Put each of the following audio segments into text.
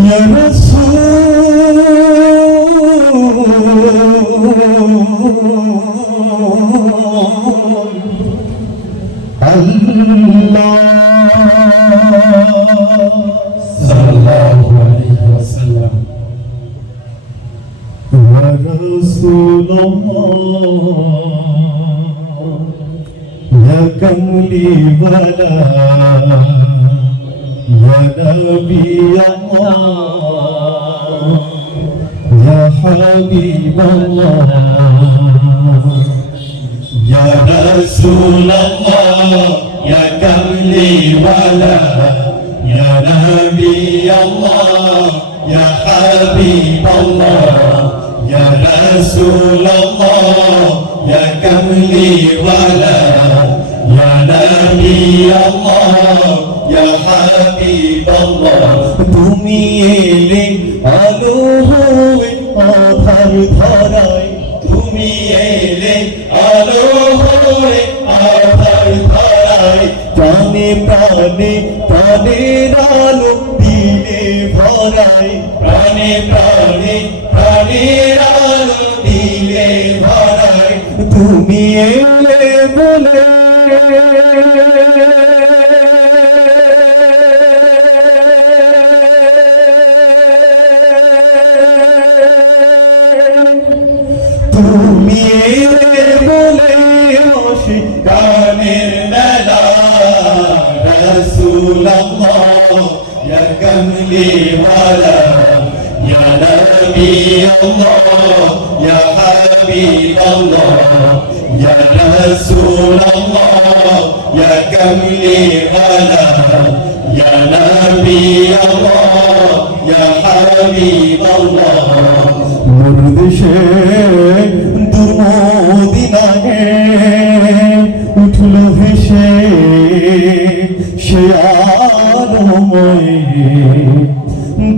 ইয়া রাসূল আল্লাহ সাল্লাল্লাহু আলাইহি ওয়াসাল্লাম ইয়া রাসূলুল্লাহ ইয়া কামলিওয়ালা ইয়া নবিয়াল্লাহ ইয়া হাবিবাল্লাহ ইয়া রাসূলুল্লাহ ইয়া কামলিওয়ালা ইয়া নবিয়াল্লাহ ইয়া হাবিবাল্লাহ ইয়া রাসূলুল্লাহ ইয়া কামলিওয়ালা ইয়া নবিয়াল্লাহ ইয়া হাবিবাল্লাহ তুমি এলে আলো হয়ে আধার ধরায় তুমি এলে আলো হয়ে আধার ধরায় প্রাণে প্রাণে প্রাণের আলো দিলে ভরায় প্রাণে প্রাণে প্রাণের আলো দিলে ভরায় তুমি এলে বলে তুমি এলে বলে আশিকানের মেলা রাসূলুল্লাহ ইয়া কামলিওয়ালা ইয়া নবিয়াল্লাহ ইয়া হাবিবাল্লাহ ইয়া রাসূলুল্লাহ ইয়া কামলিওয়ালা ইয়া নবিয়াল্লাহ ইয়া হাবিবাল্লাহ মুর্দেশে দুর্মদিনায় উঠলো ভেসে সে আলোময়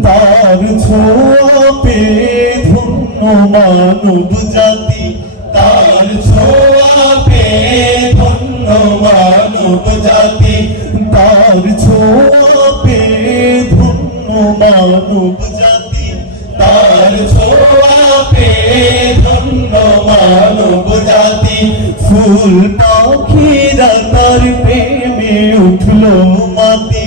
তার ছোঁয়া পেয়ে ধন্য মানব জাতি তার ছোঁয়া পেয়ে ধন্য মানব জাতি তার ছোঁয়া পেয়ে ধন্য মানব জাতি তার ছোঁয়া পেয়ে ধন্য মানব জাতি ফুল পাখিরা তার প্রেমে উঠলো মাতি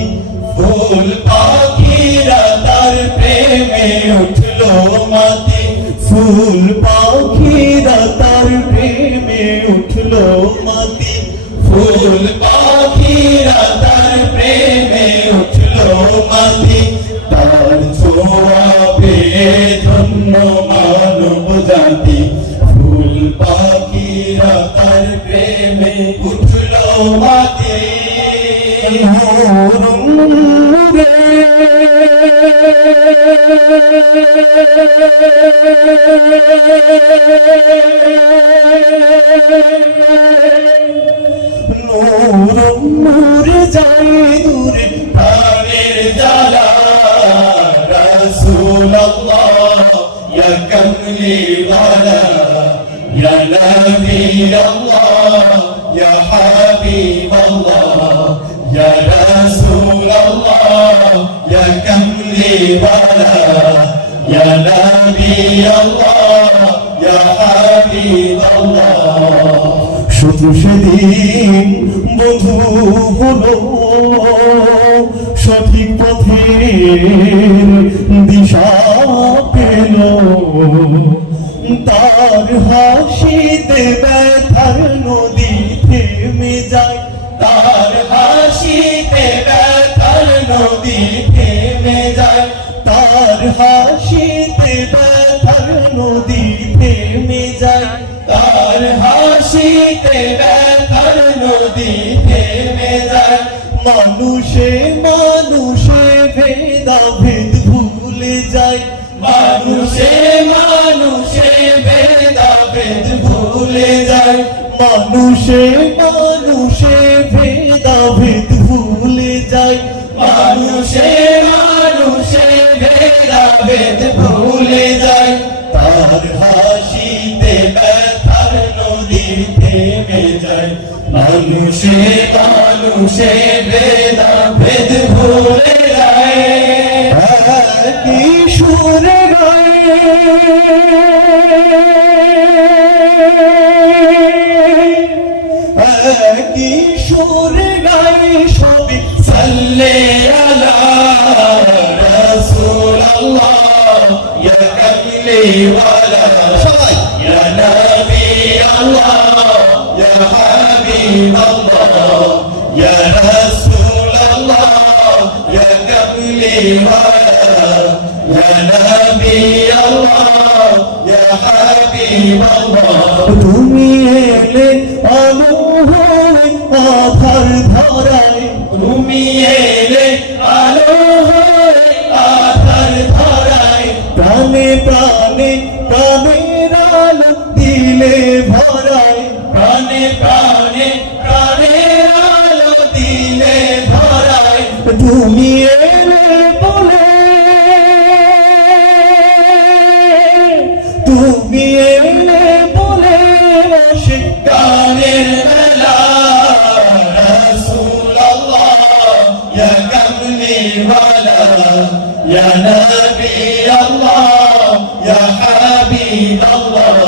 ফুল পাখিরা তার প্রেমে উঠলো মাতি ফুল পাখিরা তার প্রেমে উঠলো মাতি ফুল পাখিরা তার প্রেমে উঠলো মাতি তার ছোঁয়া পেয়ে ধন্য মানব জাতি ফুল পাখিরা তার প্রেমে উঠলো মাতি নূর নূর যায় দূরে প্রাণের জ্বালা রাসূলুল্লাহ ইয়া কামলিওয়ালা ইয়া নবিয়াল্লাহ ইয়া হাবিবাল্লাহ ইয়া রাসূলুল্লাহ ইয়া কামলিওয়ালা ইয়া নবিয়াল্লাহ ইয়া হাবিবাল্লাহ শত্রু সেদিন বধূ হলো সঠিক পথের দিশা পেল তার হাসিতে ব্যথার নদী থেমে যায় তার হাসিতে ব্যথার নদী থেমে যায় তার হাসিতে ব্যথার নদী থেমে যায় তার হাসিতে ব্যথার নদী থেমে যায় মানুষে মানুষে ভেদাভেদ ভুলে যায় মানুষে মানুষে ভেদাভেদ ভুলে যায় মানুষে মানুষে ভেদাভেদ ভুলে যায় মানুষে মানুষে ভেদাভেদ ভুলে যায় তার হাসিতে ব্যথার নদী থেমে যায় মানুষে মানুষে মানুষের ভেদ ভুলে যায় একই সুরে গায় একই সুরে গায় সবই সাল্লে আলা রাসূলুল্লাহ ইয়া কামলি ওয়ালা সবাই ইয়া নবী আল্লাহ ইয়া হাবিবাল্লাহ ইয়া রাসূলুল্লাহ ইয়া কামলি ওয়ালা ইয়া নবী আল্লাহ ইয়া হাবিবাল্লাহ তুমি এলে আলো হয়ে আধার ধরায় তুমি এলে আলো হয়ে আধার ধরায় প্রাণে প্রাণে প্রাণের আলো দিলে ভরায় প্রাণে প্রাণে প্রাণের আলো দিলে ভরায় তুমি এলে বলে তুমি এলে বলে বসে গানের মেলা রাসূলুল্লাহ ইয়া কামলি ওয়ালা ইয়া নবী আল্লাহ ইয়া হাবিবাল্লাহ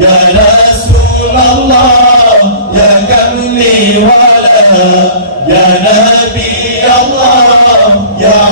ইয়া রাসূলুল্লাহ ইয়া কামলি ওয়ালা ইয়া নবী আল্লাহ ইয়া